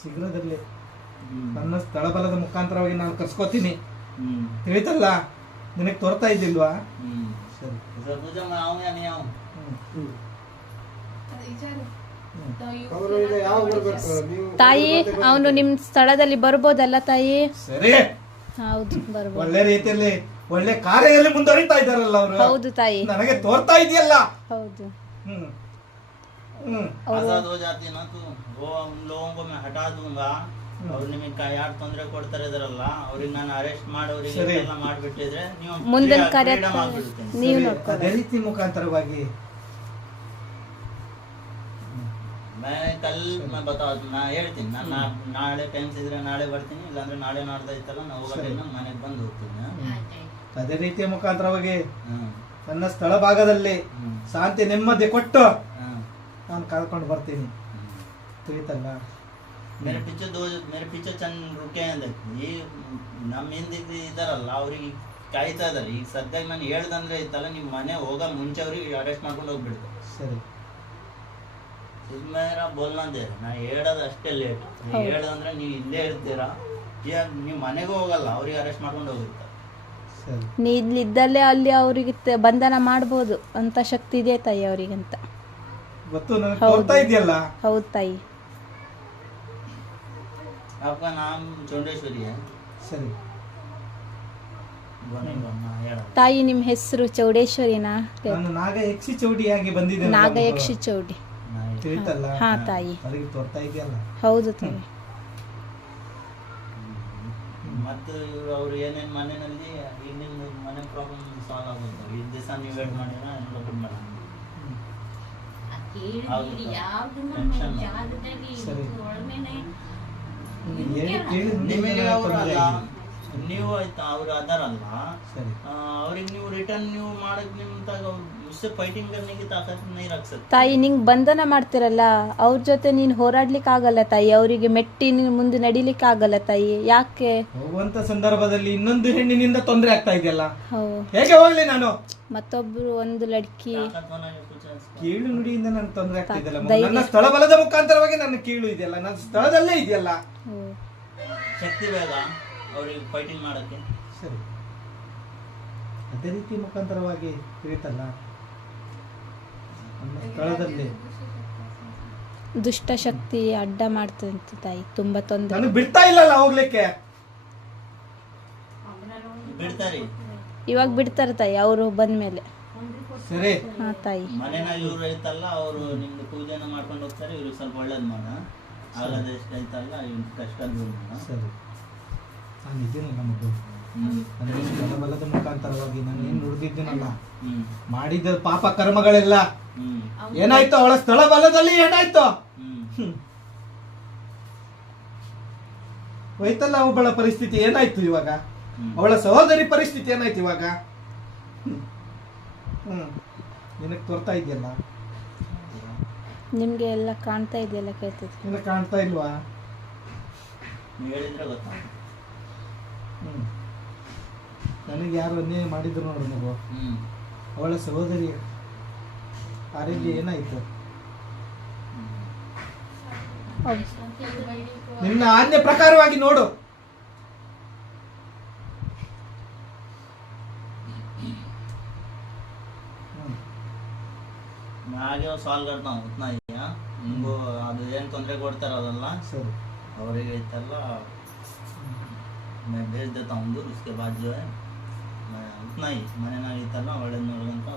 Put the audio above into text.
ಶೀಘ್ರದಲ್ಲೇ ನನ್ನ ಸ್ಥಳಬಲದ ಮುಖಾಂತರವಾಗಿ ನಾನು ಕರ್ಸ್ಕೊತೀನಿ, ತಿಳಿತಲ್ಲ? ನಿನಗೆ ತೋರ್ತಾ ಇದ್ದಿಲ್ವಾ? ಸರಿ. ತಾಯಿ, ಅವನು ನಿಮ್ ಸ್ಥಳದಲ್ಲಿ ಬರ್ಬೋದಲ್ಲ ತಾಯಿ? ಸರಿ, ಹೌದು ಬರ್ಬೋದು. ಒಳ್ಳೆ ರೀತಿಯಲ್ಲಿ ಒಳ್ಳೆ ಕಾರ್ಯದಲ್ಲಿ ಮುಂದುವರಿತಾ ಇದ್ದಾರಲ್ಲ ಅವರು. ಹೌದು ತಾಯಿ, ನನಗೆ ತೋರ್ತಾ ಇದೆಯಲ್ಲ. ಹೌದು. आजाद हो जाती ना तो वो उन लोगों को मैं हटा दूंगा. ಅವ್ರು ನಿಮಗೆ ಯಾರು ತೊಂದರೆ ಕೊಡ್ತಾರೆ ಇದ್ರಲ್ಲ ಅವ್ರಿಗೆ ನಾನು ಅರೆಸ್ಟ್ ಮಾಡಿ ಅವ್ರಿಗೆ ಎಲ್ಲ ಮಾಡಿಬಿಟ್ಟಿದ್ರೆ ನೀವು ಮುಂದಿನ ಕಾರ್ಯ ನೀವು ನೋಡ್ಕೊಳ್ಳಿ. ಅದೇ ರೀತಿ ಮುಖಾಂತರವಾಗಿ मैं बता ನಾ ಹೇಳ್ತೀನಿ, ನಾನು ನಾಳೆ ಟೈಮ್ಸ್ ಇದ್ರೆ ನಾಳೆ ಬರ್ತೀನಿ, ಇಲ್ಲಾಂದ್ರೆ ನಾಳೆ ನಾಡ್ದ ಇತ್ತಲ್ಲ ನಾವು ಹೋಗೋದಿಲ್ಲ, ಮನೆಗೆ ಬಂದು ಹೋಗ್ತೀನಿ. ಅದೇ ರೀತಿಯ ಮುಖಾಂತರವಾಗಿ ನನ್ನ ಸ್ಥಳ ಭಾಗದಲ್ಲಿ ಶಾಂತಿ ನೆಮ್ಮದಿ ಕೊಟ್ಟು ನಾನು ಕಳ್ಕೊಂಡು ಬರ್ತೀನಿ, ತಿಳಿತಲ್ಲ? मेरे पीछे चंद रुके हैं. ಈ ನಮ್ಮ ಹಿಂದೆ ಇದಾರಲ್ಲ ಅವ್ರಿಗೆ ಕಾಯ್ತಾ ಇದಾರೆ. ಈಗ ಸದ್ಯಕ್ಕೆ ನಾನು ಹೇಳ್ದಂದ್ರೆ ಇತ್ತಲ್ಲ, ನಿಮ್ಮ ಮನೆ ಹೋಗೋ ಮುಂಚೆ ಅವ್ರಿಗೆ ಅರೆಸ್ಟ್ ಮಾಡ್ಕೊಂಡು ಹೋಗ್ಬಿಡ್ತು. ಸರಿ, ಮೇರಾ ಬೋಲ್ನಂದೆ ನಾ ಹೇಳೋದು ಅಷ್ಟೇ ಲೇಟ್. ನೀವು ಹೇಳದಂದ್ರೆ ನೀವು ಇಲ್ಲೇ ಇರ್ತೀರಾ, ನೀವು ಮನೆಗೂ ಹೋಗಲ್ಲ, ಅವ್ರಿಗೆ ಅರೆಸ್ಟ್ ಮಾಡ್ಕೊಂಡು ಹೋಗುತ್ತೆ. ನೀ ಇಲ್ಲಿದ್ದಲ್ಲೇ ಅಲ್ಲಿ ಅವರಿಗೆ ಬಂಧನ ಮಾಡ್ಬೋದು ಅಂತ ಶಕ್ತಿ ಇದೆ ತಾಯಿ ಅವರಿಗಂತ. ಗೊತ್ತು, ನನಗೆ ತೋರ್ತಾ ಇದೆಯಲ್ಲ. ಹೌದು ತಾಯಿ. आपका नाम ಚೌಡೇಶ್ವರಿ है? ಸರಿ. ತಾಯಿ, ನಿಮ್ಮ ಹೆಸರು ಚೌಡೇಶ್ವರಿನಾ? ನಾನು ನಾಗಯಕ್ಷಿ ಚೌಡಿಯಾಗಿ ಬಂದಿದ್ದೇನೆ. ನಾಗಯಕ್ಷಿ ಚೌಡಿ, ತಿಳಿತಲ್ಲ? ಹಾ ತಾಯಿ. ಅವರಿಗೆ ತೋರ್ತಾ ಇದೆಯಲ್ಲ. ಹೌದು ತಾಯಿ. ಮತ್ತು ಇವರು ಅವ್ರು ಏನೇನು ಮನೆಯಲ್ಲಿ ಇನ್ನೇನು ಮನೆ ಪ್ರಾಬ್ಲಮ್ ಸಾಲ್ವ್ ಆಗುತ್ತೆ. ಈ ದಿವಸ ನೀವು ವೇಟ್ ಮಾಡಿದ್ರೆ ನೋಡ್ಕೊಂಡು ಮಾಡೋಣ. ನಿಮಗೆ ನೀವು ಆಯ್ತಾ ಅವ್ರು ಅದಾರಲ್ಲ, ಅವ್ರಿಗೆ ನೀವು ರಿಟರ್ನ್ ನೀವು ಮಾಡಕ್ ನಿಮ್ತಾಗ उससे फाइटिंग करने की ताकत नहीं रख सकते. ತಾಯಿ, ನಿಂಗೆ ಬಂಧನ ಮಾಡ್ತಿರಲ್ಲ ಅವ್ರ ಜೊತೆ ನೀನು ಹೋರಾಡ್ಲಿಕ್ಕೆ ಆಗಲ್ಲ ತಾಯಿ. ಅವರಿಗೆ ಮೆಟ್ಟಿ ಮುಂದೆ ನಡಿಲಿಕ್ಕೆ ಆಗಲ್ಲ ತಾಯಿ. ಯಾಕೆ? ಹೋಗುವಂತ ಸಂದರ್ಭದಲ್ಲಿ ಇನ್ನೊಂದು ಹೆಣ್ಣಿನಿಂದ ತೊಂದರೆ ಆಗ್ತಾ ಇದೆಯಲ್ಲ, ಹೇಗೆ ಹೋಗ್ಲಿ ನಾನು? ಮತ್ತೊಬ್ರು ಒಂದು ಲಡ್ಕಿ ಕೀಳು ನುಡಿಯಿಂದ ನನಗೆ ತೊಂದರೆ ಆಗ್ತಾ ಇದೆಯಲ್ಲ. ನನ್ನ ಸ್ಥಳ ಬಲದ ಮುಖಾಂತರವಾಗಿ ನನ್ನ ಕೀಳು ಇದೆಯಲ್ಲ, ನನ್ನ ಸ್ಥಳದಲ್ಲೇ ಇದೆಯಲ್ಲ. ಶಕ್ತಿ ಬೇಗ ಅವ್ರಿಗೆ ಫೈಟಿಂಗ್ ಮಾಡಕ್ಕೆ. ಸರಿ, ಅದೇ ರೀತಿ ಮುಖಾಂತರವಾಗಿ ತಿಳಿತಲ್ಲ, ನಮ್ಮ ಸ್ಥಳದಲ್ಲಿ ದುಷ್ಟ ಶಕ್ತಿ ಅಡ್ಡ ಮಾಡ್ತಂತ ತಾಯಿ. ತುಂಬಾ ತೊಂದರೆ. ನನಗೆ ಬಿಡ್ತಾ ಇಲ್ಲಲ್ಲ ಹೋಗ್ಲಿಕ್ಕೆ. ಬಿಡ್ತಾರೆ, ಇವಾಗ ಬಿಡ್ತಾರೆ ತಾಯಿ ಅವರು ಬಂದ್ಮೇಲೆ. ಸರಿ. ಹಾ ತಾಯಿ. ಮನೆಯಲ್ಲಿ ಇವ್ರು ಐತಲ್ಲ, ಅವರು ನಿಮ್ಗೆ ಪೂಜೆನ ಮಾಡ್ಕೊಂಡು ಹೋಗ್ತಾರೆ. ಇವ್ರಿಗೆ ಸ್ವಲ್ಪ ಒಳ್ಳೇದ್ ಮಾಡ, ಆಗದ ಎಷ್ಟು ಐತಲ್ಲ ಇವ್ರಿಗೆ ಕಷ್ಟ ದೂರ ಮಾಡ. ಸರಿ, ನಾನು ಇದ್ದೀನಲ್ಲ ಮಗು. ನನ್ನ ಸ್ಥಳ ಬಲದ ಮುಖಾಂತರವಾಗಿ ನಾನು ಏನು ನುಡಿದಿದ್ದೀನಲ್ಲ, ಮಾಡಿದ ಪಾಪ ಕರ್ಮಗಳೆಲ್ಲ ಏನಾಯ್ತು? ಅವಳ ಸ್ಥಳ ಬಲದಲ್ಲಿ ಏನಾಯ್ತು? ಹೋಯ್ತಲ್ಲ ಒಬ್ಬಳ ಪರಿಸ್ಥಿತಿ ಏನಾಯ್ತು ಇವಾಗ? ಅವಳ ಸಹೋದರಿ ಪರಿಸ್ಥಿತಿ ಏನಾಯ್ತು ಇವಾಗ? ನಿನಗೆ ತೋರ್ತಾ ಇದೆಯಲ್ಲ, ನಿಮ್ಗೆ ಎಲ್ಲ ಕಾಣ್ತಾ ಇದೆಯಲ್ಲ, ಕೇಳ್ತದೆ. ನಿನಗೆ ಕಾಣ್ತಾ ಇಲ್ವಾ? ನೀವು ಹೇಳಿದ್ರೆ ಗೊತ್ತಾ? ನನಗೆ ಯಾರು ಅನ್ಯಾಯ ಮಾಡಿದ್ರು ನೋಡು ಮಗು, ಅವಳ ಸಹೋದರಿ ಆರೋಗ್ಯ ಏನಾಯ್ತು? ನಿನ್ನ ಆಜ್ಞೆ ಪ್ರಕಾರವಾಗಿ ನೋಡು. मैं आगे वो सॉल्व करता हूँ उतना ही. उनको ಅದು ಏನು ತೊಂದರೆ ಕೊಡ್ತಾರಲ್ಲ ಸರಿ, ಅವರಿಗೆ ಐತಲ್ಲ मैं भेज देता हूँ दूर. उसके बाद जो है मैं उतना ही ಮನೆನಾಗ ಐತಲ್ಲ ಒಳ್ಳೆ ನೋಡುವಂತ